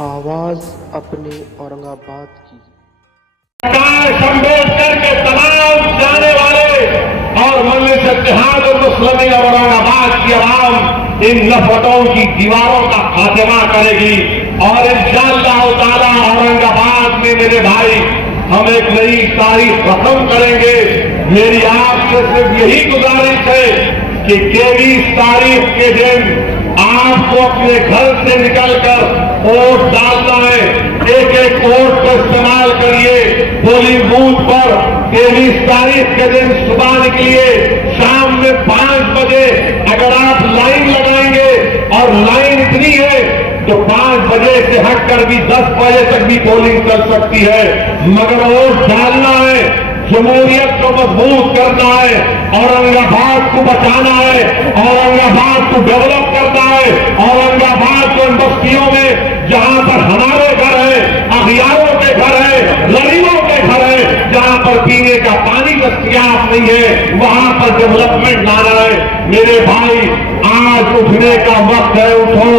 آواز اپنے اورنگ آباد کی۔ امبیڈکر کے تمام جانے والے اور مجلس اتحاد المسلمین اورنگ آباد کی عوام ان نفرتوں کی دیواروں کا خاتمہ کرے گی اور انشاءاللہ تعالی اورنگ آباد میں میرے بھائی ہم ایک نئی تاریخ رقم کریں گے۔ میری آپ سے صرف یہی گزارش ہے کہ 23 تاریخ کے دن آپ کو اپنے گھر سے نکل کر ووٹ ڈالنا ہے۔ ایک ایک ووٹ کا استعمال کریے۔ پولنگ بوتھ پر 23 تاریخ کے دن صبح نکلیے، شام میں 5 بجے اگر آپ لائن لگائیں گے اور لائن اتنی ہے تو 5 بجے سے ہٹ کر بھی 10 بجے تک بھی پولنگ چل سکتی ہے، مگر ووٹ ڈالنا ہے۔ جمہوریت کو مضبوط کرنا ہے، اورنگ آباد کو بچانا ہے، اورنگ آباد کو ڈیولپ کرنا ہے، اورنگ آباد کو ان بستیوں میں جہاں پر ہمارے گھر ہیں، اغیاروں کے گھر ہیں، غریبوں کے گھر ہیں، جہاں پر پینے کا پانی دستیاب نہیں ہے، وہاں پر ڈیولپمنٹ لانا ہے۔ میرے بھائی آج اٹھنے کا وقت ہے، اٹھو،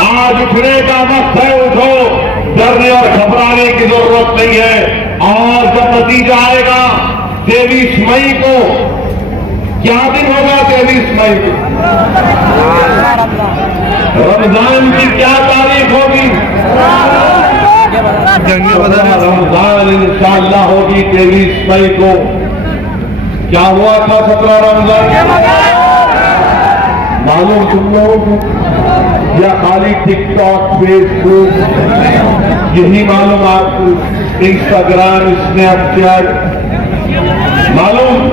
آج اٹھنے کا وقت ہے، اٹھو، ڈرنے اور گھبرانے کی ضرورت نہیں ہے۔ اور جب نتیجہ آئے گا 23 مئی کو، کیا دن ہوگا 23 مئی کو؟ رمضان کی کیا تاریخ ہوگی؟ رمضان انشاءاللہ ہوگی 23 مئی کو۔ کیا ہوا تھا 17 رمضان؟ معلوم تم لوگوں کو یا خالی ٹک ٹاک، فیس بک یہی معلوم آپ کو؟ انسٹاگرام، اسنیپ چیٹ معلوم؟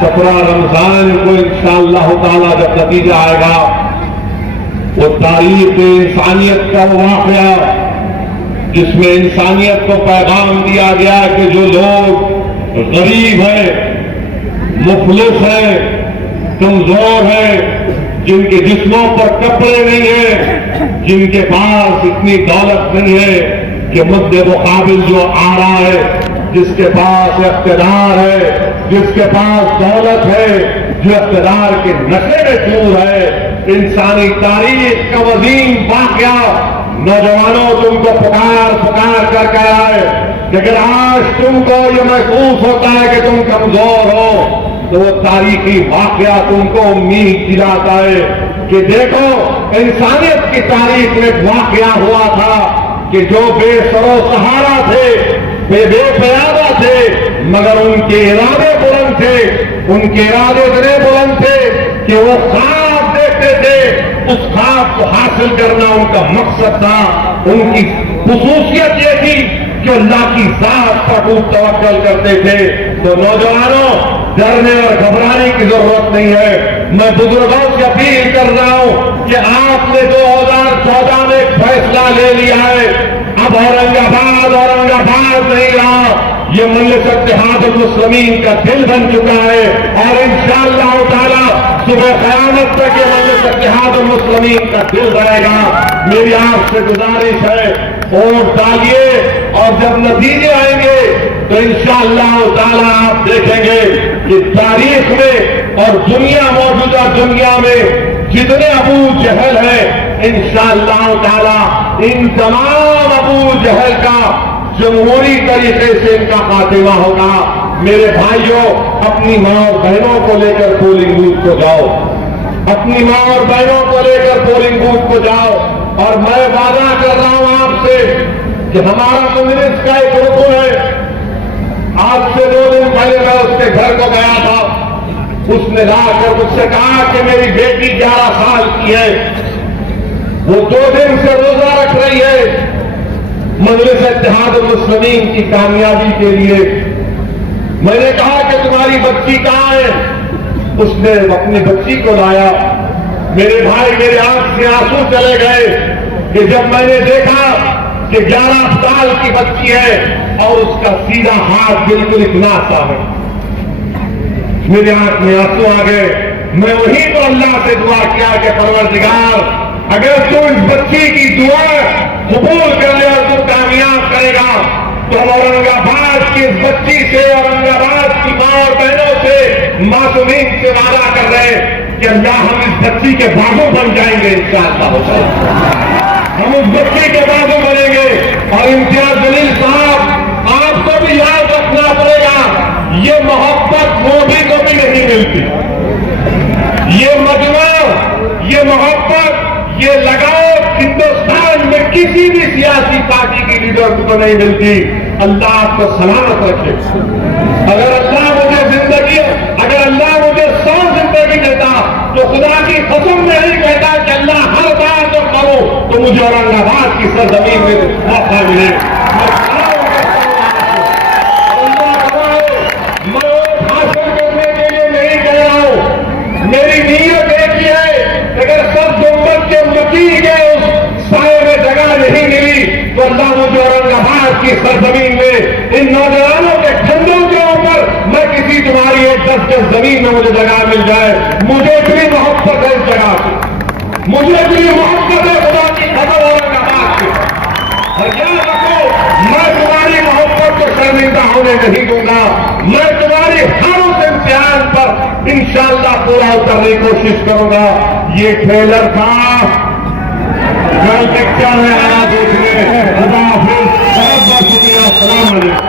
17 رمضان کو انشاءاللہ تعالی جب نتیجہ آئے گا، وہ تاریخ انسانیت کا واقعہ جس میں انسانیت کو پیغام دیا گیا کہ جو لوگ غریب ہیں، مفلس ہیں، کمزور ہیں، جن کے جسموں پر کپڑے نہیں ہیں، جن کے پاس اتنی دولت نہیں ہے کہ مد مقابل جو آ رہا ہے، جس کے پاس اقتدار ہے، جس کے پاس دولت ہے، جو اقتدار کے نشے میں دور ہے، انسانی تاریخ کا عظیم واقعہ نوجوانوں تم کو پکار پکار کر کے آئے کہ اگر آج تم کو یہ محسوس ہوتا ہے کہ تم کمزور ہو تو وہ تاریخی واقعہ تم کو امید دلاتا ہے کہ دیکھو انسانیت کی تاریخ میں ایک واقعہ ہوا تھا کہ جو بے سر و سہارا تھے، بے پیادہ تھے، مگر ان کے ارادے بلند تھے، ان کے ارادے اتنے بلند تھے کہ وہ خواب دیکھتے تھے، اس خواب کو حاصل کرنا ان کا مقصد تھا۔ ان کی خصوصیت یہ تھی کہ اللہ کی ذات پر خوب توکل کرتے تھے۔ تو نوجوانوں، ڈرنے اور گھبرانے کی ضرورت نہیں ہے۔ میں بزرگوں سے اپیل کر رہا ہوں کہ آپ نے 2014 میں ایک فیصلہ لے لیا ہے، اب اورنگ آباد نہیں رہا، یہ مجلس اتحاد المسلمین کا دل بن چکا ہے، اور انشاءاللہ تعالی صبح قیامت تک یہ مجلس اتحاد المسلمین کا دل رہے گا۔ میری آپ سے گزارش ہے، ووٹ ڈالیے، اور جب نتیجے آئیں گے تو انشاءاللہ تعالی آپ دیکھیں گے کہ تاریخ میں اور موجودہ دنیا میں جتنے ابو جہل ہیں، انشاءاللہ تعالی ان تمام ابو جہل کا جمہوری طریقے سے ان کا خاتمہ ہوگا۔ میرے بھائیوں، اپنی ماں اور بہنوں کو لے کر پولنگ بوتھ کو جاؤ، اپنی ماں اور بہنوں کو لے کر پولنگ بوتھ کو جاؤ، اور میں وعدہ کر رہا ہوں آپ سے کہ ہمارا مجلس کا ایک رکن ہے، آج سے 2 دن پہلے میں اس کے گھر کو گیا تھا، اس نے لا کر مجھ سے کہا کہ میری بیٹی 11 سال کی ہے، وہ 2 دن سے روزہ رکھ رہی ہے مجلس اتحاد المسلمین کی کامیابی کے لیے۔ میں نے کہا کہ تمہاری بچی کہاں ہے؟ اس نے اپنی بچی کو لایا۔ میرے بھائی، میرے آنکھ سے آنسو چلے گئے کہ جب میں نے دیکھا کہ 11 سال کی بچی ہے اور اس کا سیدھا ہاتھ بالکل اتنا سا ہے، میرے آنکھ میں آنسو آ گئے۔ میں وہیں تو اللہ سے دعا کیا کہ پروردگار، اگر تو اس بچی کی دعا قبول کر لے اور تو کامیاب کرے گا تو اورنگ آباد کی اس بچی سے، اورنگ آباد کی ماں اور بہنوں سے، معصومین سے وعدہ کر رہے کہ اللہ ہم اس بچی کے بابو بن جائیں گے انشاءاللہ۔ اس بچی کے بازو بنیں گے. اور امتیاز جلیل صاحب آپ کو بھی یاد رکھنا پڑے گا یہ محبت مودی کو بھی نہیں ملتی. یہ مجمع یہ محبت یہ لگاؤ ہندوستان میں کسی بھی سیاسی پارٹی کی لیڈر کو نہیں ملتی. اللہ آپ کو سلامت رکھے. اگر اللہ مجھے زندگی اگر اللہ مجھے 100 زندگی دیتا تو خدا کی قسم میں نہیں کہتا کہ اللہ ہر بار جب کرو تو مجھے اورنگ آباد کی سرزمین میں موقع ملے. میں بھاشن کرنے کے لیے نہیں کہہ رہا ہوں. میری نیت ایک ہی ہے اگر سب گنبد کے مٹی کے اس سائے میں جگہ نہیں ملی تو اللہ مجھے اورنگ آباد کی سرزمین میں ان نوجوانوں کے کندھوں کے اوپر میں کسی تمہاری ایک 10 زمین میں مجھے جگہ مل جائے. مجھے اتنی محبت ہے اس جگہ سے. مجھے اتنی محبت ہے خدا کی خبر اورنگ آباد سے. اور یاد رکھو میں تمہاری محبت کو شرمندہ ہونے نہیں دوں گا. میں تمہاری ہر اس امتحان پر انشاءاللہ پورا اترنے کی کوشش کروں گا. یہ ٹریلر تھا. کل پکچر میں آنا دیکھنے. خدا حافظ. بہت بہت شکریہ. السلام علیکم.